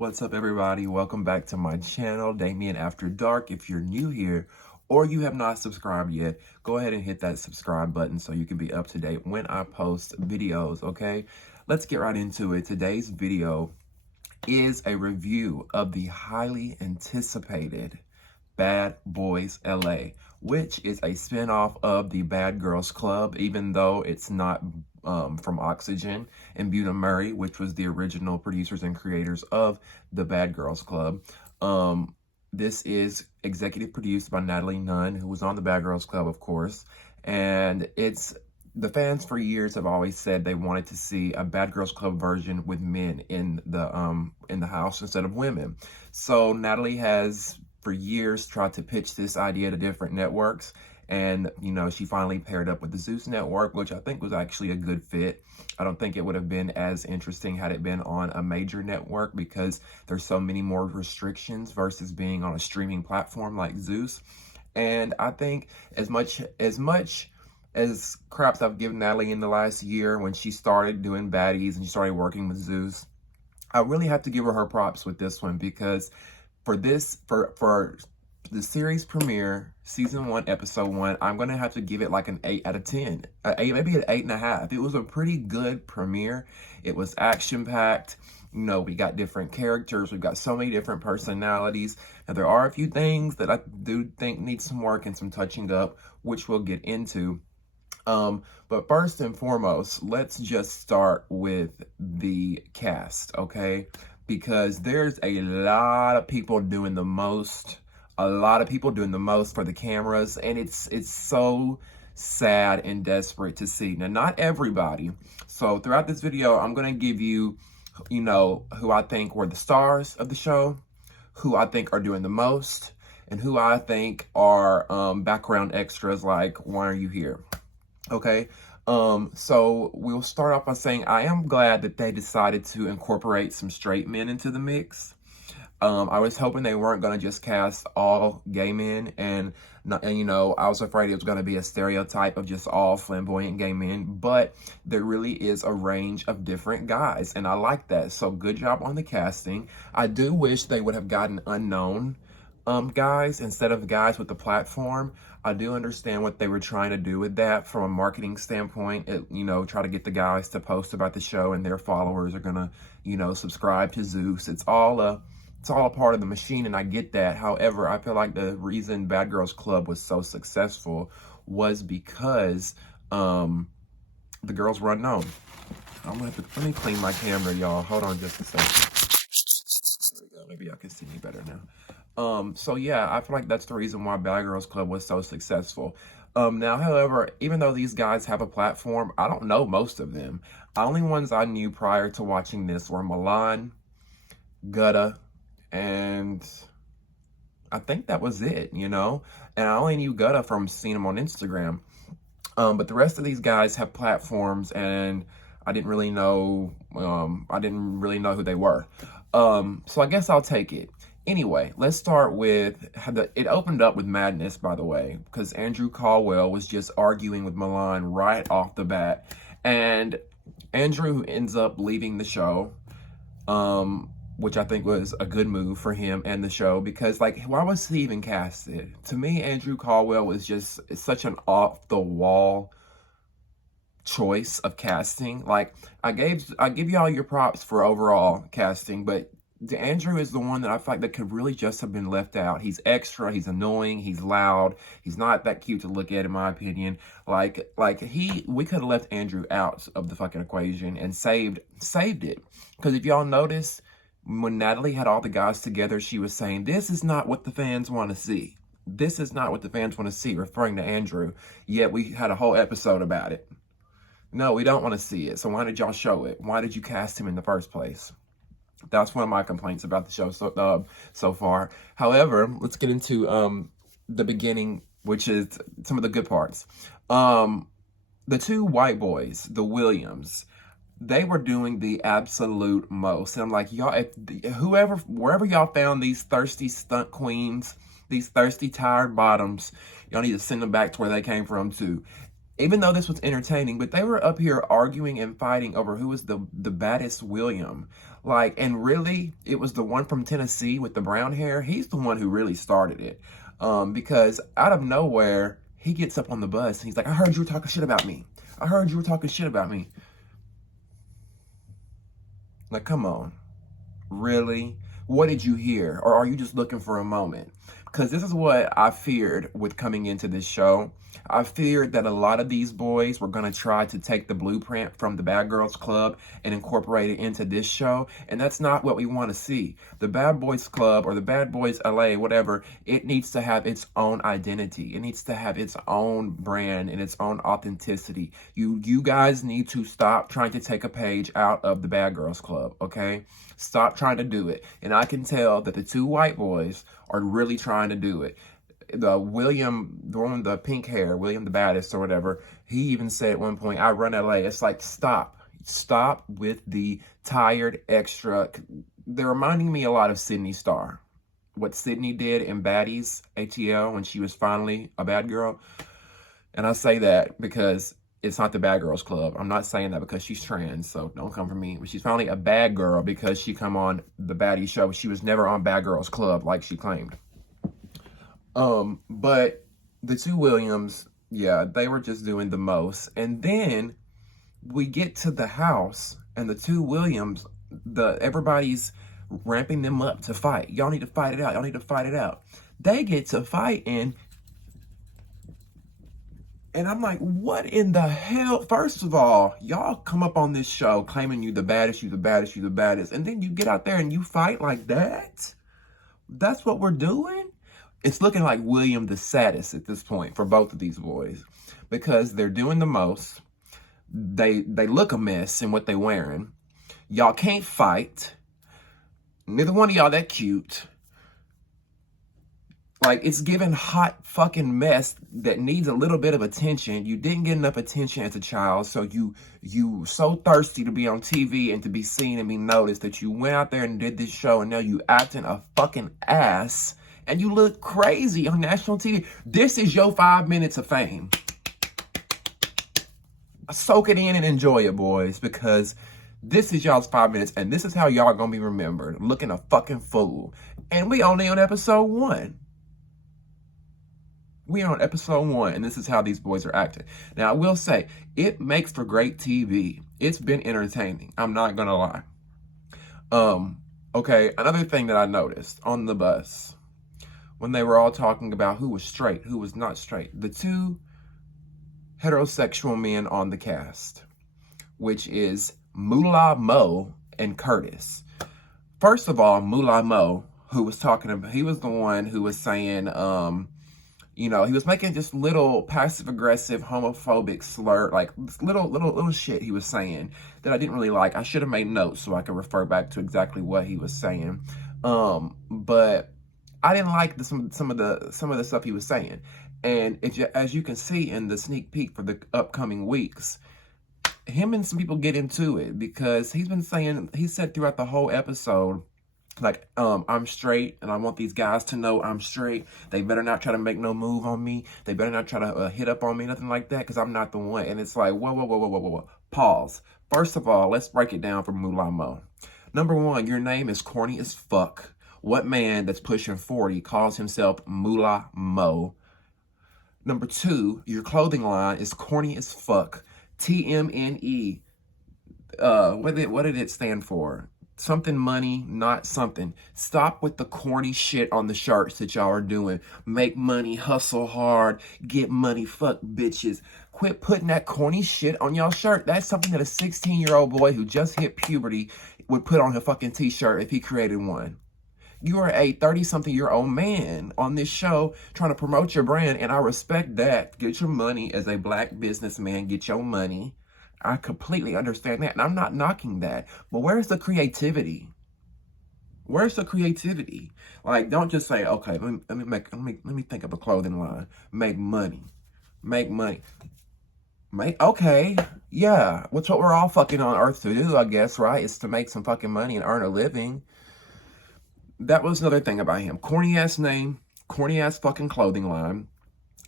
What's up, everybody? Welcome back to my channel, Damien After Dark. If you're new here or you have not subscribed yet, go ahead and hit that subscribe button so you can be up to date when I post videos, okay? Let's get right into it. Today's video is a review of the highly anticipated Bad Boys LA, which is a spinoff of the Bad Girls Club, even though it's not from Oxygen and Buena Murray, which was the original producers and creators of the Bad Girls Club. This is executive produced by Natalie Nunn, who was on the Bad Girls Club, of course, and the fans for years have always said they wanted to see a Bad Girls Club version with men in the house instead of women. So Natalie has for years tried to pitch this idea to different networks, and she finally paired up with the Zeus Network, which I think was actually a good fit. I don't think it would have been as interesting had it been on a major network, because there's so many more restrictions versus being on a streaming platform like Zeus. And I think as much as craps I've given Natalie in the last year when she started doing baddies and she started working with Zeus, I really have to give her props with this one, because for the series premiere, season 1, episode 1, I'm gonna have to give it like an 8 out of 10, maybe an 8.5. It was a pretty good premiere. It was action packed. We got different characters. We've got so many different personalities. Now, there are a few things that I do think need some work and some touching up, which we'll get into. But first and foremost, let's just start with the cast, okay? Because there's a lot of people doing the most. A lot of people doing the most for the cameras, and it's so sad and desperate to see. Now, not everybody. So throughout this video, I'm going to give you, who I think were the stars of the show, who I think are doing the most, and who I think are background extras, like, why are you here? Okay, so we'll start off by saying I am glad that they decided to incorporate some straight men into the mix. I was hoping they weren't going to just cast all gay men, and I was afraid it was going to be a stereotype of just all flamboyant gay men, but there really is a range of different guys, and I like that. So good job on the casting. I do wish they would have gotten unknown guys instead of guys with the platform. I do understand what they were trying to do with that from a marketing standpoint. Try to get the guys to post about the show, and their followers are gonna, subscribe to Zeus. It's all a part of the machine, and I get that. However, I feel like the reason Bad Girls Club was so successful was because the girls were unknown. I'm gonna have to, let me clean my camera, y'all. Hold on just a second. There we go. Maybe y'all can see me better now. So yeah, I feel like that's the reason why Bad Girls Club was so successful. Now, however, even though these guys have a platform, I don't know most of them. The only ones I knew prior to watching this were Milan, Gutta, and I think that was it, And I only knew Gutta from seeing him on Instagram. But the rest of these guys have platforms, and I didn't really know who they were. So I guess I'll take it. Anyway, let's start with it opened up with madness, by the way, because Andrew Caldwell was just arguing with Milan right off the bat. And Andrew ends up leaving the show, which I think was a good move for him and the show, because, why was he even casted? To me, Andrew Caldwell was just such an off-the-wall choice of casting. I give y'all your props for overall casting, but Andrew is the one that I feel like that could really just have been left out. He's extra, he's annoying, he's loud, he's not that cute to look at, in my opinion. We could have left Andrew out of the fucking equation and saved it. Because if y'all notice, when Natalie had all the guys together, she was saying, this is not what the fans want to see. This is not what the fans want to see, referring to Andrew. Yet we had a whole episode about it. No, we don't want to see it. So why did y'all show it? Why did you cast him in the first place? That's one of my complaints about the show so far. However, let's get into the beginning, which is some of the good parts. The two white boys, the Williams, they were doing the absolute most. And I'm like, y'all, wherever y'all found these thirsty stunt queens, these thirsty tired bottoms, y'all need to send them back to where they came from too. Even though this was entertaining, but they were up here arguing and fighting over who was the baddest William. Like, and really, it was the one from Tennessee with the brown hair. He's the one who really started it. Because out of nowhere, he gets up on the bus and he's like, I heard you were talking shit about me. I heard you were talking shit about me. Like, come on. Really? What did you hear? Or are you just looking for a moment? Because this is what I feared with coming into this show. I feared that a lot of these boys were going to try to take the blueprint from the Bad Girls Club and incorporate it into this show. And that's not what we want to see. The Bad Boys Club or the Bad Boys LA, whatever, it needs to have its own identity. It needs to have its own brand and its own authenticity. You guys need to stop trying to take a page out of the Bad Girls Club, okay? Stop trying to do it. And I can tell that the two white boys are really trying to do it. The William, the one with the pink hair, William the baddest or whatever, he even said at one point, I run LA. It's like, stop with the tired extra. They're reminding me a lot of Sydney Starr. What Sydney did in Baddies ATL when she was finally a bad girl. And I say that because it's not the Bad Girls Club. I'm not saying that because she's trans, so don't come for me. But she's finally a bad girl because she come on the Baddie show. She was never on Bad Girls Club like she claimed. But the two Williams, yeah, they were just doing the most. And then we get to the house and the two Williams, everybody's ramping them up to fight. Y'all need to fight it out. Y'all need to fight it out. They get to fighting. And I'm like, what in the hell? First of all, y'all come up on this show claiming you the baddest, you the baddest, you the baddest. And then you get out there and you fight like that? That's what we're doing? It's looking like William the saddest at this point for both of these boys. Because they're doing the most. They look a mess in what they're wearing. Y'all can't fight. Neither one of y'all that cute. Like, it's giving hot fucking mess that needs a little bit of attention. You didn't get enough attention as a child, so you so thirsty to be on TV and to be seen and be noticed that you went out there and did this show, and now you acting a fucking ass, and you look crazy on national TV. This is your 5 minutes of fame. Soak it in and enjoy it, boys, because this is y'all's 5 minutes, and this is how y'all gonna be remembered, looking a fucking fool. And we only on episode 1. We are on episode 1, and this is how these boys are acting. Now, I will say, it makes for great TV. It's been entertaining. I'm not gonna lie. Okay, another thing that I noticed on the bus, when they were all talking about who was straight, who was not straight, the two heterosexual men on the cast, which is Moolah Mo and Curtis. First of all, Moolah Mo, who was talking about, he was the one who was saying, you know, he was making just little passive-aggressive, homophobic slur, like little shit he was saying that I didn't really like. I should have made notes so I could refer back to exactly what he was saying. But I didn't like some of the stuff he was saying. And as you can see in the sneak peek for the upcoming weeks, him and some people get into it because he said throughout the whole episode, like, I'm straight, and I want these guys to know I'm straight. They better not try to make no move on me. They better not try to hit up on me, nothing like that, because I'm not the one. And it's like, whoa. Pause. First of all, let's break it down for Moolah Mo. Number 1, your name is corny as fuck. What man that's pushing 40 calls himself Moolah Mo? Number 2, your clothing line is corny as fuck. TMNE. What did it stand for? Something money, not something. Stop with the corny shit on the shirts that y'all are doing. Make money, hustle hard, get money, fuck bitches. Quit putting that corny shit on y'all shirt. That's something that a 16-year-old boy who just hit puberty would put on a fucking t-shirt if he created one. You are a 30-something-year-old man on this show trying to promote your brand, and I respect that. Get your money as a black businessman. Get your money. I completely understand that, and I'm not knocking that. But where's the creativity? Where's the creativity? Like, don't just say, okay, let me think of a clothing line. Make money. Okay, yeah. What's what we're all fucking on earth to do, I guess, right? Is to make some fucking money and earn a living. That was another thing about him. Corny ass name, corny ass fucking clothing line.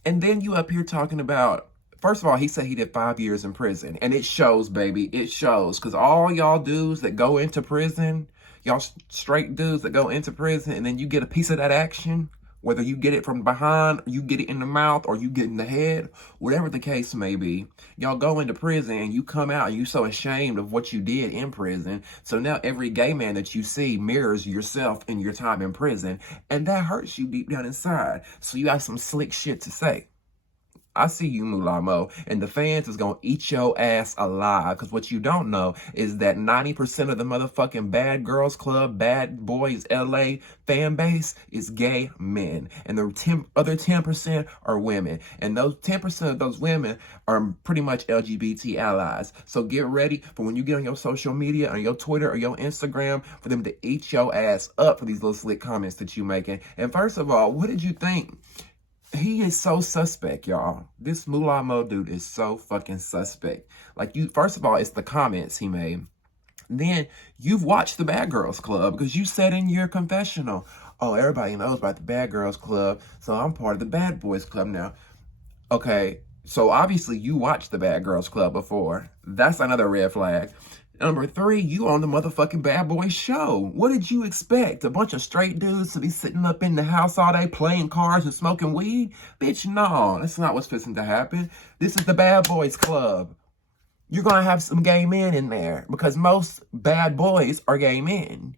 And then you up here talking about First of all, he said he did 5 years in prison. And it shows, baby. It shows. Because all y'all dudes that go into prison, y'all straight dudes that go into prison, and then you get a piece of that action, whether you get it from behind, or you get it in the mouth, or you get in the head, whatever the case may be, y'all go into prison and you come out and you so ashamed of what you did in prison. So now every gay man that you see mirrors yourself in your time in prison, and that hurts you deep down inside. So you got some slick shit to say. I see you, Moolah Mo, and the fans is gonna eat your ass alive. Because what you don't know is that 90% of the motherfucking Bad Girls Club, Bad Boys LA fan base is gay men. And the other 10% are women. And those 10% of those women are pretty much LGBT allies. So get ready for when you get on your social media, on your Twitter or your Instagram, for them to eat your ass up for these little slick comments that you making. And first of all, what did you think? He is so suspect, y'all. This Moolah Mo dude is so fucking suspect. Like, first of all, it's the comments he made. Then you've watched the Bad Girls Club because you said in your confessional, oh, everybody knows about the Bad Girls Club, so I'm part of the Bad Boys Club now. Okay, so obviously you watched the Bad Girls Club before. That's another red flag. Number 3, you on the motherfucking Bad Boys show. What did you expect? A bunch of straight dudes to be sitting up in the house all day playing cards and smoking weed? Bitch, no. That's not what's fixing to happen. This is the Bad Boys Club. You're going to have some gay men in there because most bad boys are gay men.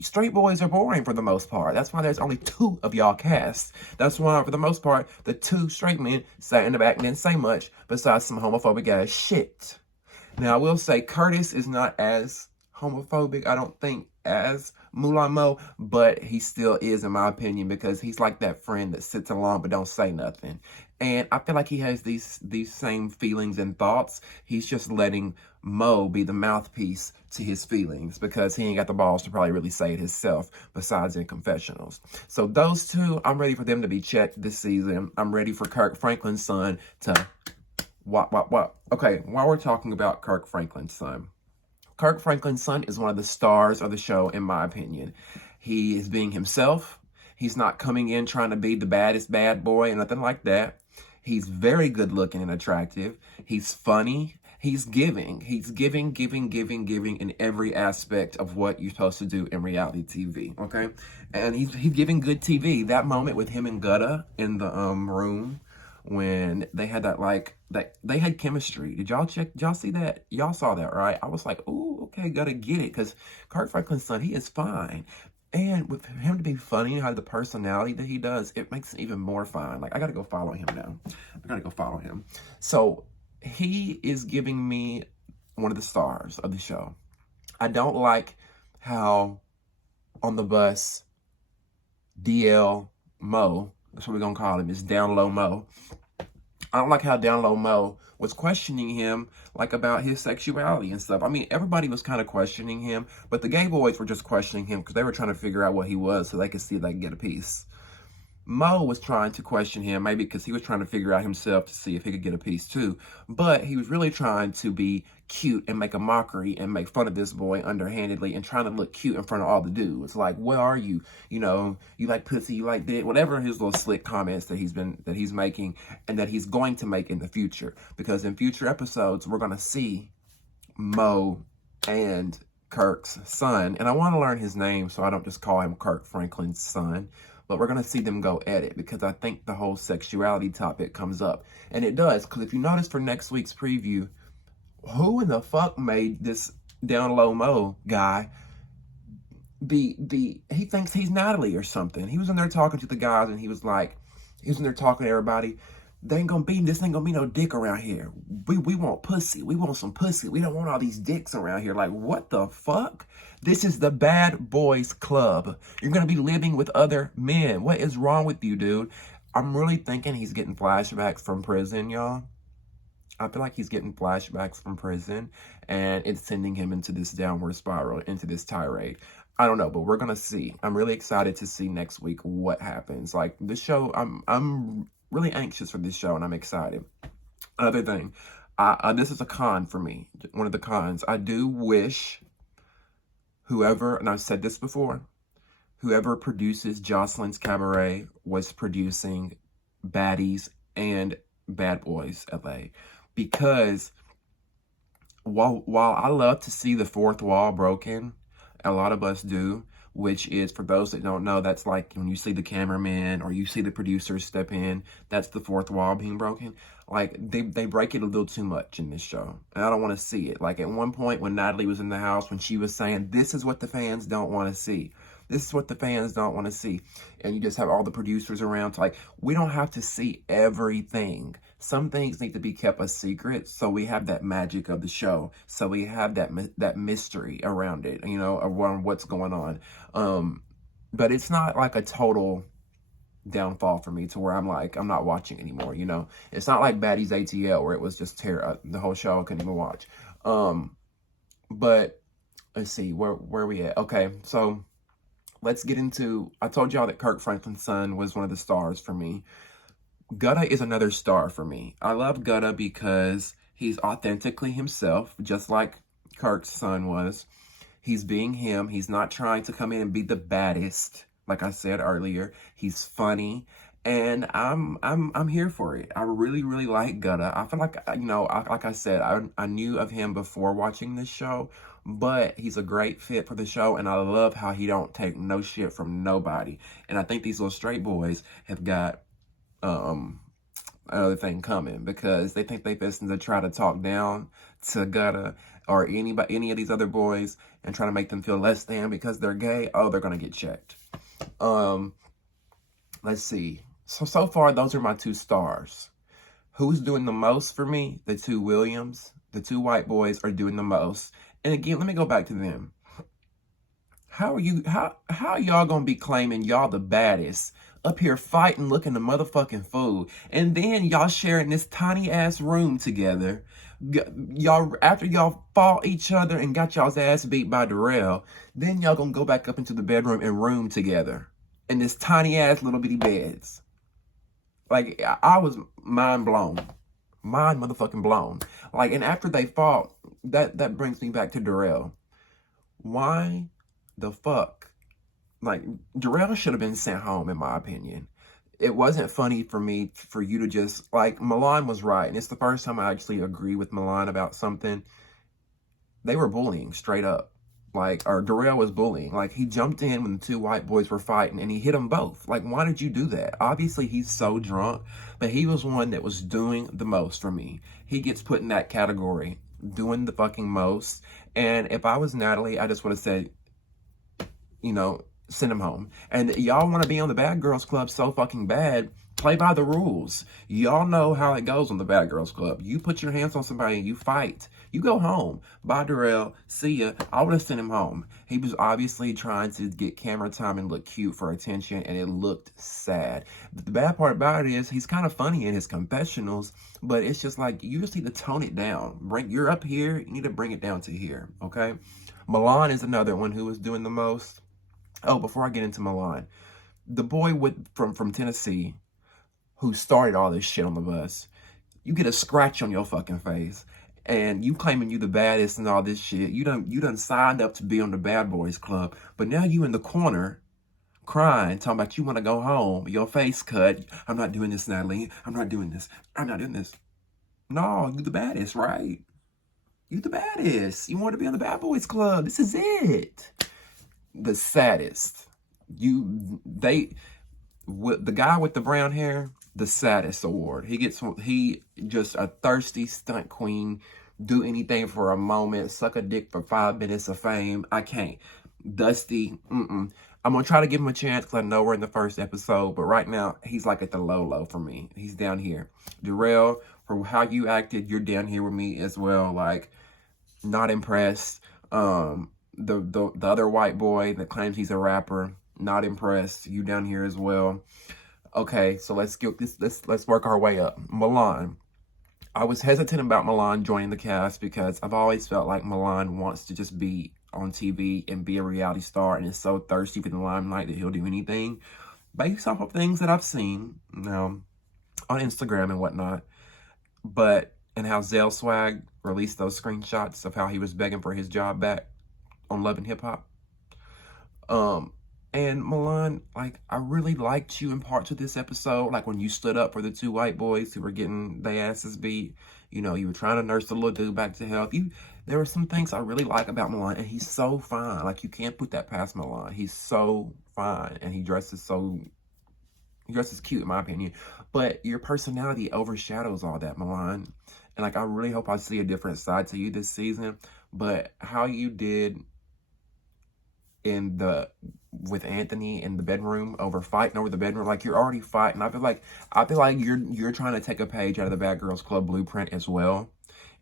Straight boys are boring for the most part. That's why there's only 2 of y'all cast. That's why, for the most part, the 2 straight men sat in the back and didn't say much besides some homophobic ass shit. Now, I will say Curtis is not as homophobic, I don't think, as Moolah Mo, but he still is, in my opinion, because he's like that friend that sits along but don't say nothing. And I feel like he has these same feelings and thoughts. He's just letting Mo be the mouthpiece to his feelings because he ain't got the balls to probably really say it himself besides in confessionals. So those 2, I'm ready for them to be checked this season. I'm ready for Kirk Franklin's son to... What? Okay, while we're talking about Kirk Franklin's son. Kirk Franklin's son is one of the stars of the show, in my opinion. He is being himself. He's not coming in trying to be the baddest bad boy and nothing like that. He's very good looking and attractive. He's funny. He's giving. He's giving in every aspect of what you're supposed to do in reality TV, okay? And he's giving good TV. That moment with him and Gutta in the room, when they had they had chemistry. Did y'all see that? Y'all saw that, right? I was like, ooh, okay, gotta get it. Because Kirk Franklin's son, he is fine. And with him to be funny and have the personality that he does, it makes it even more fun. Like, I gotta go follow him now. I gotta go follow him. So, he is giving me one of the stars of the show. I don't like how on the bus, DL Mo, that's what we're going to call him, is Down Low Mo. I don't like how Down Low Mo was questioning him, like, about his sexuality and stuff. I mean, everybody was kind of questioning him, but the gay boys were just questioning him because they were trying to figure out what he was so they could see if they could get a piece. Mo was trying to question him, maybe because he was trying to figure out himself to see if he could get a piece too. But he was really trying to be cute and make a mockery and make fun of this boy underhandedly and trying to look cute in front of all the dudes. Like, what are you? You know, you like pussy, you like dick, whatever his little slick comments that he's making and that he's going to make in the future. Because in future episodes, we're going to see Mo and Kirk's son. And I want to learn his name so I don't just call him Kirk Franklin's son. But we're going to see them go at it because I think the whole sexuality topic comes up. And it does, because if you notice for next week's preview, who in the fuck made this Down Low Mo guy he thinks he's Natalie or something. He was in there talking to the guys and he was in there talking to everybody. This ain't gonna be no dick around here. We want pussy. We want some pussy. We don't want all these dicks around here. Like, what the fuck? This is the Bad Boys Club. You're gonna be living with other men. What is wrong with you, dude? I'm really thinking he's getting flashbacks from prison, y'all. I feel like he's getting flashbacks from prison, and it's sending him into this downward spiral, into this tirade. I don't know, but we're gonna see. I'm really excited to see next week what happens. Like, this show, I'm really anxious for this show, and I'm excited. Another thing, this is a con for me. One of the cons. I do wish whoever, and I've said this before, whoever produces Jocelyn's Cabaret was producing Baddies and Bad Boys LA, because while I love to see the fourth wall broken, a lot of us do, which is, for those that don't know, that's like when you see the cameraman or you see the producers step in, that's the fourth wall being broken. Like, they break it a little too much in this show, and I don't want to see it. Like, at one point when Natalie was in the house, when she was saying, this is what the fans don't want to see. This is what the fans don't want to see. And you just have all the producers around to, like, we don't have to see everything. Some things need to be kept a secret, so we have that magic of the show. So we have that mystery around it, you know, around what's going on. But it's not like a total downfall for me to where I'm like, I'm not watching anymore, you know. It's not like Baddies ATL where it was just the whole show I couldn't even watch. But let's see, where we at? Okay, so let's get into, I told y'all that Kirk Franklin's son was one of the stars for me. Gutta is another star for me. I love Gutta because he's authentically himself, just like Kirk's son was. He's being him. He's not trying to come in and be the baddest, like I said earlier. He's funny, and I'm here for it. I really, really like Gutta. I feel like, you know, like I said, I knew of him before watching this show, but he's a great fit for the show, and I love how he don't take no shit from nobody. And I think these little straight boys have got another thing coming, because they think they fixing to try to talk down to Gutta or any of these other boys and try to make them feel less than because they're gay. Oh, they're gonna get checked. Let's see. So far, those are my two stars. Who's doing the most for me? The two Williams. The two white boys are doing the most. And again, let me go back to them. How y'all gonna be claiming y'all the baddest up here fighting, looking the motherfucking fool, and then y'all sharing this tiny ass room together? Y'all, after y'all fought each other and got y'all's ass beat by Darrell, then y'all gonna go back up into the bedroom and room together in this tiny ass little bitty beds. Like, I was mind blown. Mind motherfucking blown. Like, and after they fought, that brings me back to Darrell. Why the fuck? Like, Darrell should have been sent home, in my opinion. It wasn't funny for me for you to just, like, Milan was right, and it's the first time I actually agree with Milan about something. They were bullying, straight up. Like, or Darrell was bullying. Like, he jumped in when the two white boys were fighting, and he hit them both. Like, why did you do that? Obviously, he's so drunk, but he was one that was doing the most for me. He gets put in that category, doing the fucking most. And if I was Natalie, I just would have said, you know, send him home. And y'all want to be on the Bad Girls Club so fucking bad, play by the rules. Y'all know how it goes on the Bad Girls Club. You put your hands on somebody and you fight. You go home. Bye, Darrell. See ya. I would have sent him home. He was obviously trying to get camera time and look cute for attention, and it looked sad. The bad part about it is he's kind of funny in his confessionals, but it's just like, you just need to tone it down. You're up here. You need to bring it down to here, okay? Milan is another one who was doing the most. Oh, before I get into Milan, the boy from Tennessee who started all this shit on the bus, you get a scratch on your fucking face, and you claiming you the baddest and all this shit. You done signed up to be on the Bad Boys Club, but now you in the corner crying, talking about you want to go home, your face cut. I'm not doing this, Natalie. I'm not doing this. I'm not doing this. No, you the baddest, right? You the baddest. You want to be on the Bad Boys Club. This is it. The saddest. The guy with the brown hair, the saddest award. He just a thirsty stunt queen, do anything for a moment, suck a dick for 5 minutes of fame. I can't. Dusty, I'm gonna try to give him a chance because I know we're in the first episode, but right now he's like at the low for me. He's down here. Darrell, for how you acted, you're down here with me as well. Like, not impressed. The other white boy that claims he's a rapper, not impressed. You down here as well. Okay, so let's work our way up. Milan. I was hesitant about Milan joining the cast because I've always felt like Milan wants to just be on TV and be a reality star, and is so thirsty for the limelight that he'll do anything based off of things that I've seen on Instagram and whatnot. And how Zell Swag released those screenshots of how he was begging for his job back on Love and Hip Hop. And And Milan, like, I really liked you in parts of this episode. Like when you stood up for the two white boys who were getting their asses beat. You know, you were trying to nurse the little dude back to health. There were some things I really like about Milan, and he's so fine. Like, you can't put that past Milan. He's so fine, and he dresses cute, in my opinion. But your personality overshadows all that, Milan. And, like, I really hope I see a different side to you this season. But how you did with Anthony in the bedroom fighting over the bedroom, like, you're already fighting. I feel like you're trying to take a page out of the Bad Girls Club blueprint as well.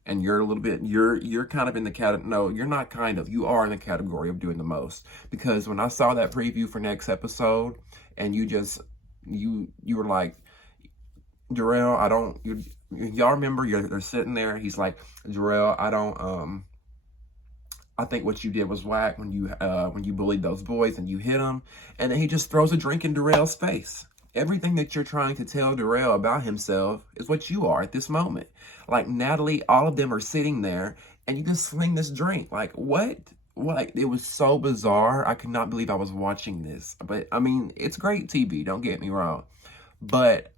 And you're kind of in the no, you're not kind of, you are in the category of doing the most. Because when I saw that preview for next episode, and you were like, Jarrell, y'all remember, they're sitting there, he's like, Jarrell, I think what you did was whack when you bullied those boys and you hit them. And then he just throws a drink in Darrell's face. Everything that you're trying to tell Darrell about himself is what you are at this moment. Like, Natalie, all of them are sitting there, and you just sling this drink. Like, what? Like, it was so bizarre. I could not believe I was watching this. But, I mean, it's great TV, don't get me wrong. But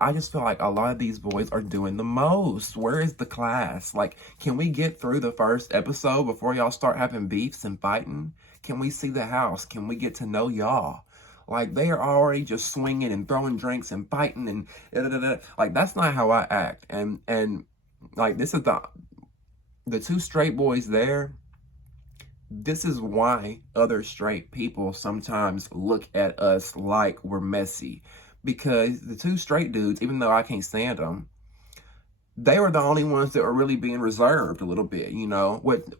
I just feel like a lot of these boys are doing the most. Where is the class? Like, can we get through the first episode before y'all start having beefs and fighting? Can we see the house? Can we get to know y'all? Like, they are already just swinging and throwing drinks and fighting and like, that's not how I act. And like, this is the two straight boys there. This is why other straight people sometimes look at us like we're messy. Because the two straight dudes, even though I can't stand them, they were the only ones that were really being reserved a little bit, you know. With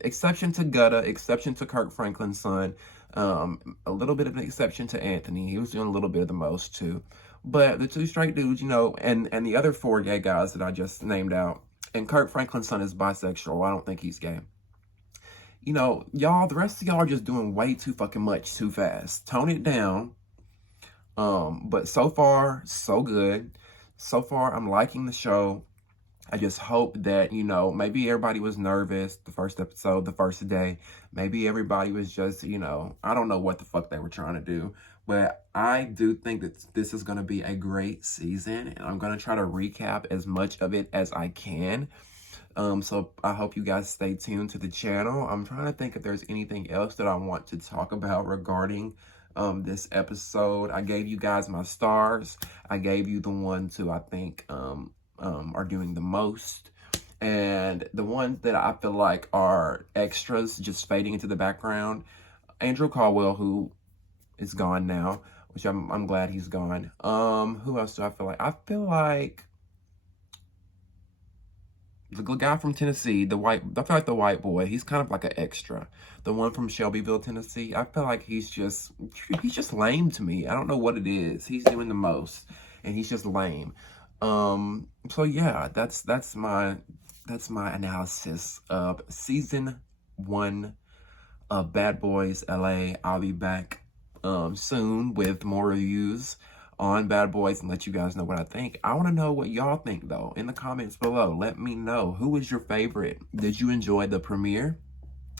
exception to Gutta, exception to Kirk Franklin's son, a little bit of an exception to Anthony. He was doing a little bit of the most too. But the two straight dudes, you know, and the other four gay guys that I just named out, and Kirk Franklin's son is bisexual. I don't think he's gay. You know, y'all, the rest of y'all are just doing way too fucking much too fast. Tone it down. But so far, so good. So far, I'm liking the show. I just hope that, you know, maybe everybody was nervous the first episode, the first day. Maybe everybody was just, you know, I don't know what the fuck they were trying to do. But I do think that this is going to be a great season. And I'm going to try to recap as much of it as I can. So I hope you guys stay tuned to the channel. I'm trying to think if there's anything else that I want to talk about regarding this episode. I gave you guys my stars. I gave you the ones who I think are doing the most, and the ones that I feel like are extras just fading into the background. Andrew Caldwell, who is gone now, which I'm glad he's gone. Who else do I feel like? I feel like the guy from Tennessee, I feel like the white boy, he's kind of like an extra. The one from Shelbyville, Tennessee, I feel like he's just lame to me. I don't know what it is. He's doing the most, and he's just lame. So yeah, that's my analysis of season 1 of Bad Boys LA. I'll be back soon with more reviews on Bad Boys and let you guys know what I think. I want to know what y'all think, though, in the comments below. Let me know. Who was your favorite? Did you enjoy the premiere?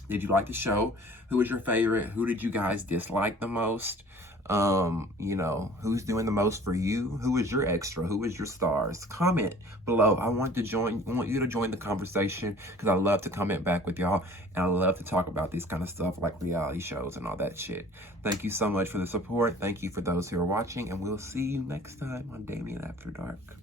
Did you like the show? Who was your favorite? Who did you guys dislike the most? You know, who's doing the most for you? Who is your extra? Who is your stars? Comment below. I want you to join the conversation, because I love to comment back with y'all, and I love to talk about these kind of stuff like reality shows and all that shit. Thank you so much for the support. Thank you for those who are watching, and we'll see you next time on Damien After Dark.